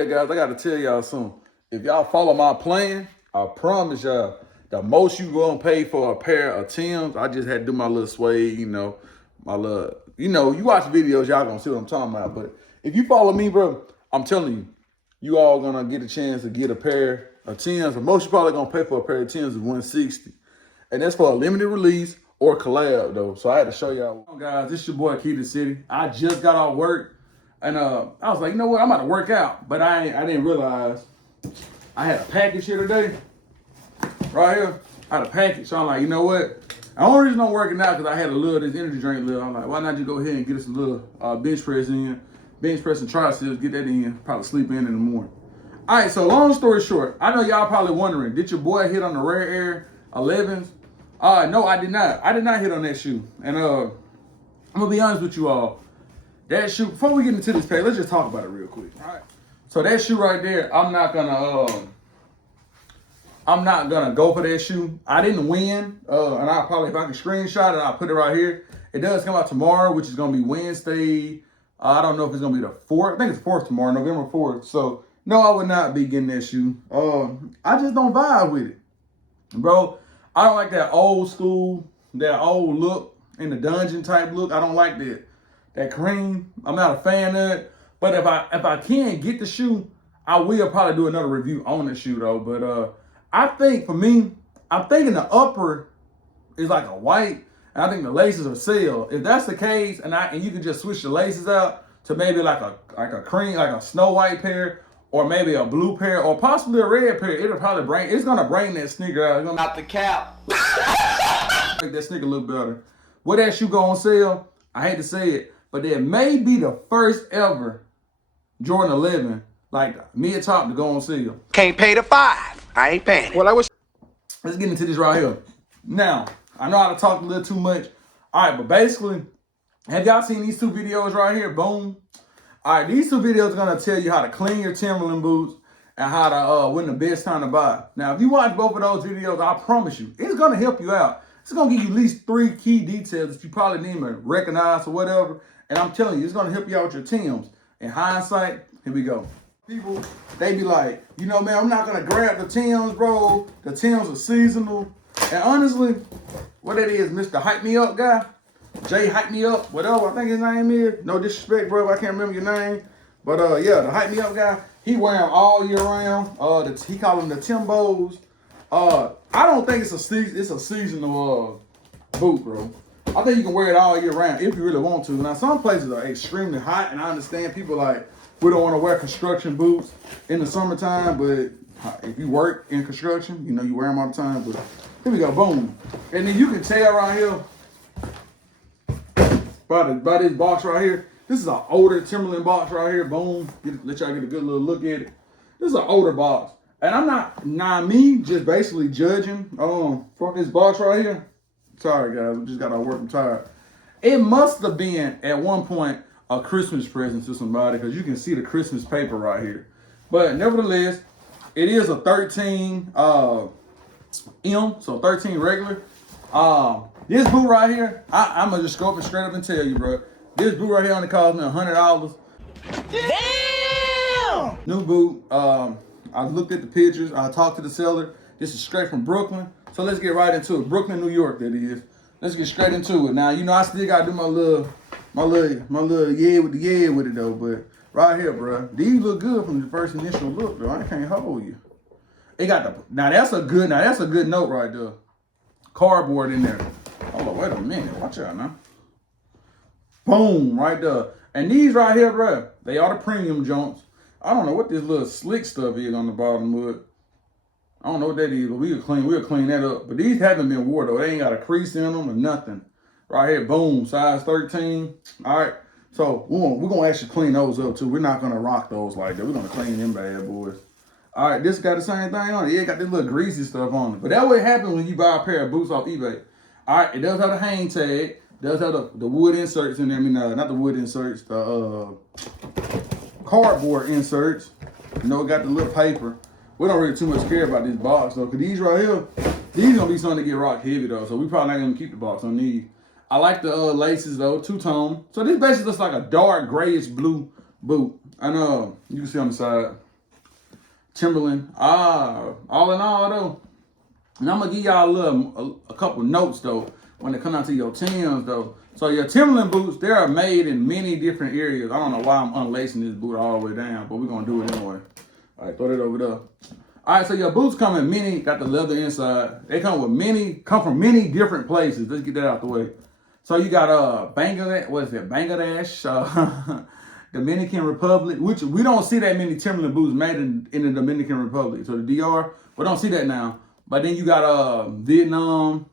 yeah, guys, I got to tell y'all something. If y'all follow my plan, I promise y'all, the most you gonna pay for a pair of Timbs, I just had to do my little suede, my little, you watch videos, y'all gonna see what I'm talking about. But if you follow me, bro, I'm telling you, you all gonna get a chance to get a pair of Timbs. The most you probably gonna pay for a pair of Timbs is $160. And that's for a limited release or collab, though. So I had to show y'all. Guys, this your boy, Key to City. I just got off work. And I was like, you know what? I'm about to work out. But I didn't realize I had a package here today. Right here. I had a package. So I'm like, you know what? The only reason I'm working out because I had a little of this energy drink left. I'm like, why not just go ahead and get us a little bench press in. Bench press and triceps. Get that in. Probably sleep in the morning. All right. So long story short, I know y'all probably wondering, did your boy hit on the Rare Air 11s? No, I did not. I did not hit on that shoe. And I'm going to be honest with you all. That shoe, before we get into this page, let's just talk about it real quick. All right. So that shoe right there, I'm not gonna go for that shoe. I didn't win. And I'll probably, if I can screenshot it, I'll put it right here. It does come out tomorrow, which is gonna be Wednesday. I don't know if it's gonna be the 4th. I think it's 4th tomorrow, November 4th. So no, I would not be getting that shoe. I just don't vibe with it. Bro, I don't like that old school, that old look in the dungeon type look. I don't like that. That cream, I'm not a fan of it. But if I can get the shoe, I will probably do another review on the shoe though. But I think for me, I'm thinking the upper is like a white, and I think the laces are sealed. If that's the case, and you can just switch the laces out to maybe like a cream, like a snow white pair, or maybe a blue pair, or possibly a red pair, it's gonna bring that sneaker out. It's gonna Not the cap. make that sneaker look better. Where that shoe go on sale, I hate to say it, but that may be the first ever Jordan 11, like mid-top, to go on sale. Can't pay the $5. I ain't paying it. Well, let's get into this right here. Now, I know how to talk a little too much. All right, but basically, have y'all seen these two videos right here? Boom. All right, these two videos are gonna tell you how to clean your Timberland boots and how to when the best time to buy. Now, if you watch both of those videos, I promise you, it's gonna help you out. It's gonna give you at least 3 key details that you probably didn't even recognize or whatever. And I'm telling you, it's gonna help you out with your Timbs. In hindsight, here we go. People, they be like, man, I'm not gonna grab the Timbs, bro. The Timbs are seasonal. And honestly, what that is, Mr. Hype Me Up guy, Jay Hype Me Up, whatever I think his name is. No disrespect, bro, if I can't remember your name. But yeah, the Hype Me Up guy, he wear them all year round. He call them the Timbos. I don't think it's a seasonal boot, bro. I think you can wear it all year round if you really want to. Now, some places are extremely hot, and I understand people we don't want to wear construction boots in the summertime, but if you work in construction, you wear them all the time. But here we go, boom. And then you can tell right here, by this box right here, this is an older Timberland box right here, boom. Let y'all get a good little look at it. This is an older box. And I'm not me just basically judging from this box right here. Sorry guys, we just got our work, I'm tired. It must have been at one point a Christmas present to somebody because you can see the Christmas paper right here. But nevertheless, it is a 13 M, so 13 regular. This boot right here, I'm gonna just go up and straight up and tell you, bro. This boot right here only cost me $100. Damn! New boot. I looked at the pictures. I talked to the seller. This is straight from Brooklyn. So let's get right into it. Brooklyn, New York, that is. Let's get straight into it. Now, I still gotta do my little yeah with it though. But right here, bro, these look good from the first initial look, though. I can't hold you. It got now that's a good note right there. Cardboard in there. Hold on, wait a minute. Watch out now. Boom, right there. And these right here, bro, they are the premium joints. I don't know what this little slick stuff is on the bottom of it. I don't know what that is, but we'll clean that up. But these haven't been wore though. They ain't got a crease in them or nothing. Right here, boom, size 13. All right, so we're gonna actually clean those up too. We're not gonna rock those like that. We're gonna clean them bad boys. All right, this got the same thing on it. Yeah, it got this little greasy stuff on it. But that what happens when you buy a pair of boots off eBay. All right, it does have the hang tag. Does have the wood inserts in there. I mean, not the wood inserts, the cardboard inserts. It got the little paper. We don't really too much care about this box though, cause these right here, these gonna be something to get rock heavy though. So we probably not gonna keep the box on these. I like the laces though, two-tone. So this basically looks like a dark grayish blue boot. And you can see on the side. Timberland. All in all though, and I'm gonna give y'all a couple notes though when it comes down to your Timbs though. So your Timberland boots, they are made in many different areas. I don't know why I'm unlacing this boot all the way down, but we're gonna do it anyway. All right, throw that over there. All right, so your boots come in many, got the leather inside. They come from many different places. Let's get that out the way. So you got Bangladesh, Dominican Republic, which we don't see that many Timberland boots made in the Dominican Republic. So the DR, we don't see that now. But then you got Vietnam,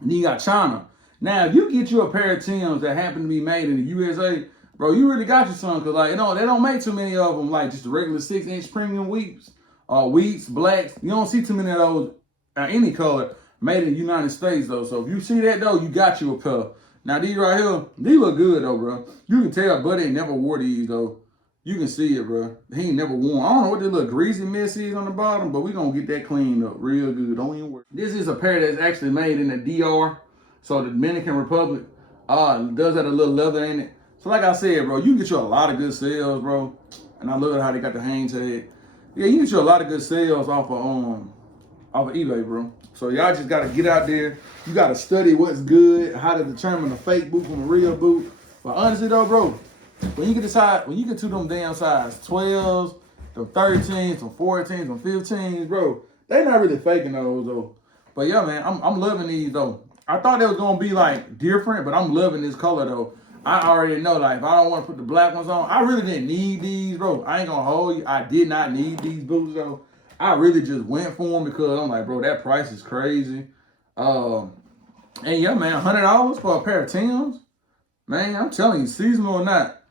and then you got China. Now, if you get you a pair of Timbs that happen to be made in the USA, bro, you really got you some, cause like they don't make too many of them, like just the regular 6-inch premium wheats, blacks. You don't see too many of those any color made in the United States though. So if you see that though, you got you a pair. Now these right here, these look good though, bro. You can tell Buddy ain't never wore these though. You can see it, bro. He ain't never worn. I don't know what this little greasy mess is on the bottom, but we gonna get that cleaned up real good. Don't even worry. This is a pair that's actually made in the DR. So the Dominican Republic does have a little leather in it. So like I said, bro, you can get you a lot of good sales, bro. And I love how they got the hang tag. Yeah, you can get you a lot of good sales off of eBay, bro. So y'all just gotta get out there. You gotta study what's good, how to determine a fake boot from a real boot. But honestly though, bro, when you get to them damn size 12s, them 13s, them 14s, them 15s, bro, they not really faking those though. But yeah, man, I'm loving these though. I thought they was gonna be like different, but I'm loving this color though. I already know, like, if I don't want to put the black ones on, I really didn't need these, bro. I ain't gonna hold you. I did not need these boots though. I really just went for them because I'm like, bro, that price is crazy. And yeah, man, $100 for a pair of Timbs, man. I'm telling you, seasonal or not,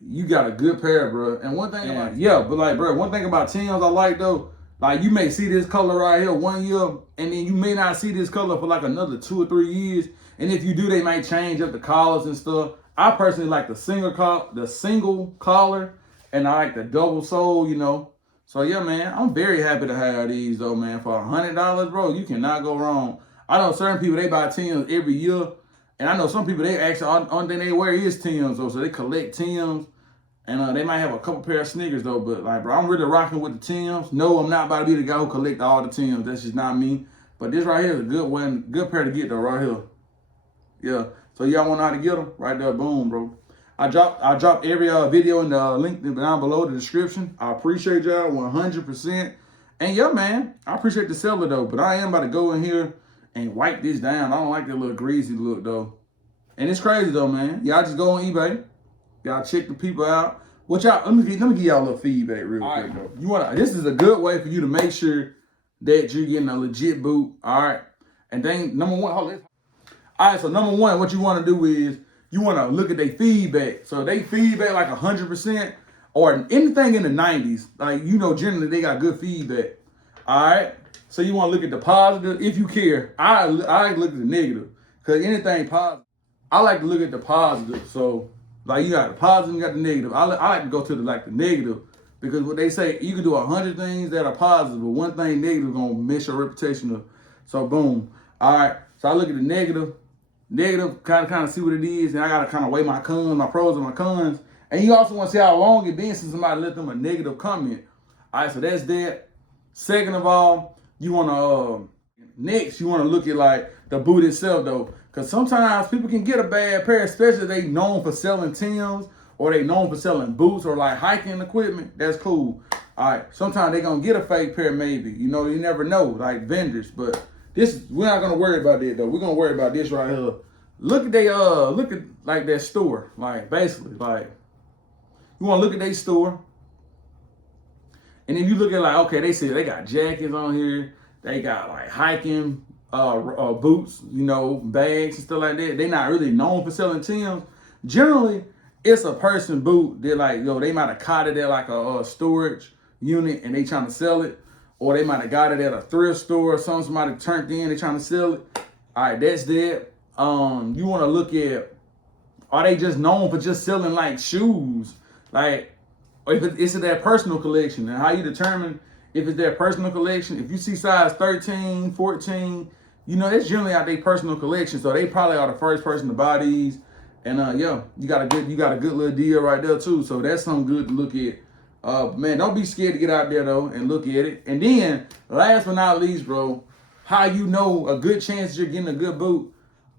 you got a good pair, bro. And one thing one thing about Timbs I like though. Like, you may see this color right here 1 year, and then you may not see this color for like another 2 or 3 years. And if you do, they might change up the collars and stuff. I personally like the single collar, and I like the double sole, you know. So yeah, man, I'm very happy to have these though, man. For $100, bro, you cannot go wrong. I know certain people, they buy Timbs every year, and I know some people, they actually, only thing they wear is Timbs though, so they collect Timbs. And they might have a couple pair of sneakers though, but like, bro, I'm really rocking with the Timbs. No, I'm not about to be the guy who collect all the Timbs. That's just not me. But this right here is a good one, good pair to get though, right here. Yeah. So y'all want to know how to get them? Right there, boom, bro. I dropped every video in the link down below the description. I appreciate y'all 100%. And yeah, man, I appreciate the seller though, but I am about to go in here and wipe this down. I don't like that little greasy look though. And it's crazy though, man. Y'all just go on eBay. Y'all check the people out. Let me give y'all a little feedback real quick though. This is a good way for you to make sure that you're getting a legit boot. All right. And then number one, so number one, what you want to do is you want to look at their feedback. So they feedback like 100% or anything in the 90s. Like, you know, generally they got good feedback. All right. So you want to look at the positive if you care. I look at the negative because anything positive, I like to look at the positive. So like, you got the positive, you got the negative. I like to go to the negative because what they say, you can do 100 things that are positive, but one thing negative is gonna mess your reputation up. So boom. All right. So I look at the negative, kind of see what it is, and I gotta kind of weigh my cons, my pros and my cons. And you also want to see how long it been since somebody left them a negative comment. All right. So that's that. Second of all, you want to look at like the boot itself though. Because sometimes people can get a bad pair, especially if they known for selling Timbs or they known for selling boots or like hiking equipment. That's cool. All right. Sometimes they going to get a fake pair maybe. You know, you never know, like vendors. But we're not going to worry about that though. We're going to worry about this right here. Look at like their store. Like basically, like you want to look at their store. And then you look at like, okay, they say they got jackets on here. They got like hiking boots, you know, bags and stuff like that. They not really known for selling Timbs. Generally, it's a person boot that like, they might have caught it at like a storage unit and they trying to sell it. Or they might have got it at a thrift store or something. Somebody turned in, they trying to sell it. All right, that's that. You want to look at, are they just known for just selling like shoes? Like, or if it's their personal collection. And how you determine if it's their personal collection, if you see size 13, 14, you know, that's generally out their personal collection. So they probably are the first person to buy these. And you got a good little deal right there too. So that's something good to look at. Man, don't be scared to get out there though and look at it. And then, last but not least, bro, how you know a good chance you're getting a good boot.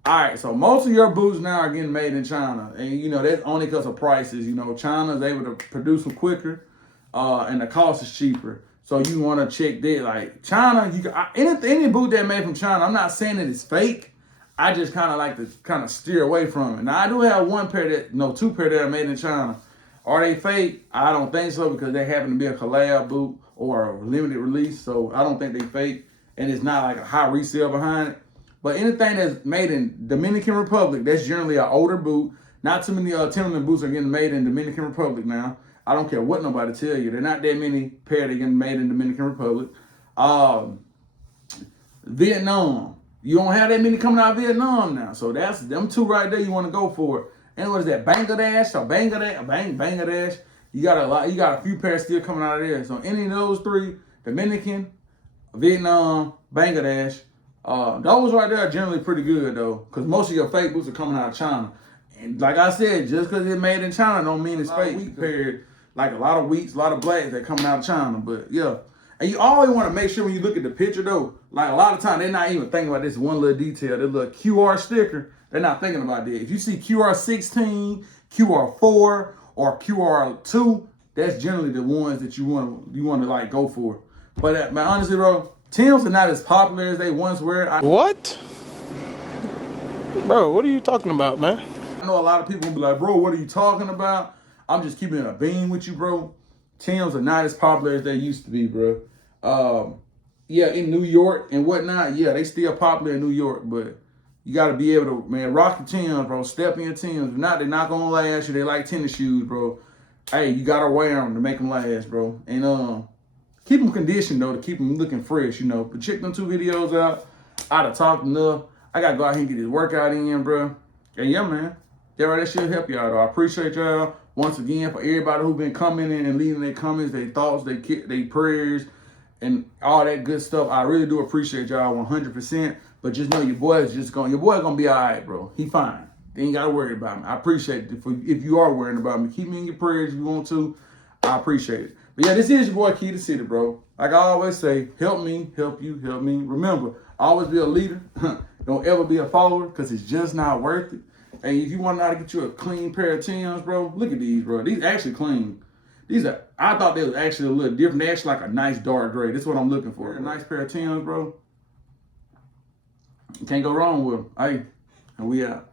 All right, so most of your boots now are getting made in China, and you know that's only because of prices. You know, China's able to produce them quicker, and the cost is cheaper. So you want to check that. Like China, any boot that made from China, I'm not saying that it's fake. I just kind of like to kind of steer away from it. Now I do have two pair that are made in China. Are they fake? I don't think so because they happen to be a collab boot or a limited release. So I don't think they fake, and it's not like a high resale behind it. But anything that's made in Dominican Republic, that's generally an older boot. Not too many Timberland boots are getting made in Dominican Republic now. I don't care what nobody tell you. They're not that many pair that getting made in Dominican Republic. Vietnam. You don't have that many coming out of Vietnam now. So that's them two right there you want to go for. And what is that? Bangladesh. You got a few pairs still coming out of there. So any of those three, Dominican, Vietnam, Bangladesh, those right there are generally pretty good though. Because most of your fake boots are coming out of China. And like I said, just because it's made in China don't mean it's fake. Wheat paired, like a lot of wheats, a lot of blacks that coming out of China. But yeah. And you always want to make sure when you look at the picture though, like a lot of times they're not even thinking about this one little detail, that little QR sticker. They're not thinking about that. If you see QR16, QR4, or QR2, that's generally the ones that you want to like go for. But man, honestly, bro, Timbs are not as popular as they once were. What? Bro, what are you talking about, man? I know a lot of people will be like, bro, what are you talking about? I'm just keeping it a beam with you, bro. Timbs are not as popular as they used to be, bro. Yeah, in New York and whatnot, yeah, they still popular in New York, but you got to be able to, man, rock your Timbs, bro. Step in your Timbs. If not, they're not going to last you. They like tennis shoes, bro. Hey, you got to wear them to make them last, bro. And keep them conditioned, though, to keep them looking fresh, you know. But check them 2 videos out. I done talked enough. I got to go out here and get this workout in, bro. And yeah, man, that should help y'all, though. I appreciate y'all once again for everybody who been commenting and leaving their comments, their thoughts, their prayers, and all that good stuff. I really do appreciate y'all 100%. But just know your boy gonna be all right, bro. He fine. You ain't gotta worry about me. I appreciate it. If you are worrying about me, keep me in your prayers if you want to. I appreciate it. But yeah, this is your boy Key the City, bro. Like I always say, help me, help you, help me. Remember, always be a leader. Don't ever be a follower, because it's just not worth it. And if you want to know how to get you a clean pair of Timbs, bro, look at these, bro. These actually clean. I thought they was actually a little different. They actually like a nice dark gray. This is what I'm looking for. A nice pair of Timbs, bro. You can't go wrong with them. Hey, and we out.